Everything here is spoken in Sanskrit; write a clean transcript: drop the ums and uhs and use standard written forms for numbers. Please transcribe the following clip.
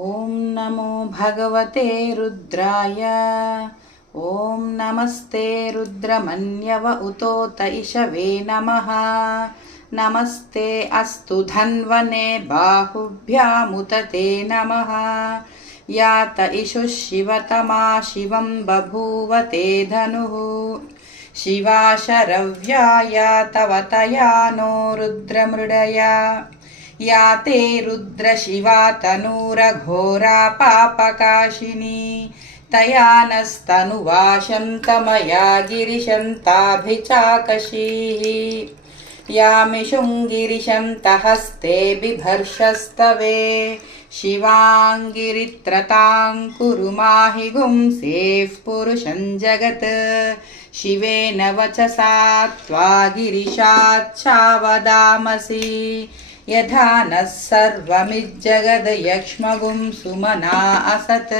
ॐ नमो भगवते रुद्राय। ॐ नमस्ते रुद्रमन्यव उतोत इषवे नमः। नमस्ते अस्तु धन्वने बाहुभ्यामुत ते नमः। यात इषुः शिवतमा शिवं बभूव ते धनुः। शिवा शरव्या या तव तया नो रुद्रमृडया। या ते रुद्रशिवा तनूरघोरा पापकाशिनी। तया नस्तनुवाशं तमया गिरिशं ताभिचाकशीः। यामिषुं गिरिशं तहस्ते बिभर्षस्तवे। शिवाङ्गिरित्रतां कुरु माहि गुंसेः पुरुषं जगत्। शिवेन वचसा त्वा गिरिशाच्छावदामसि। यथा नः सर्वमिज्जगद् यक्ष्मगुं सुमना असत्।